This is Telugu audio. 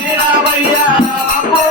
శ్రీరామయ్య అప్పుడు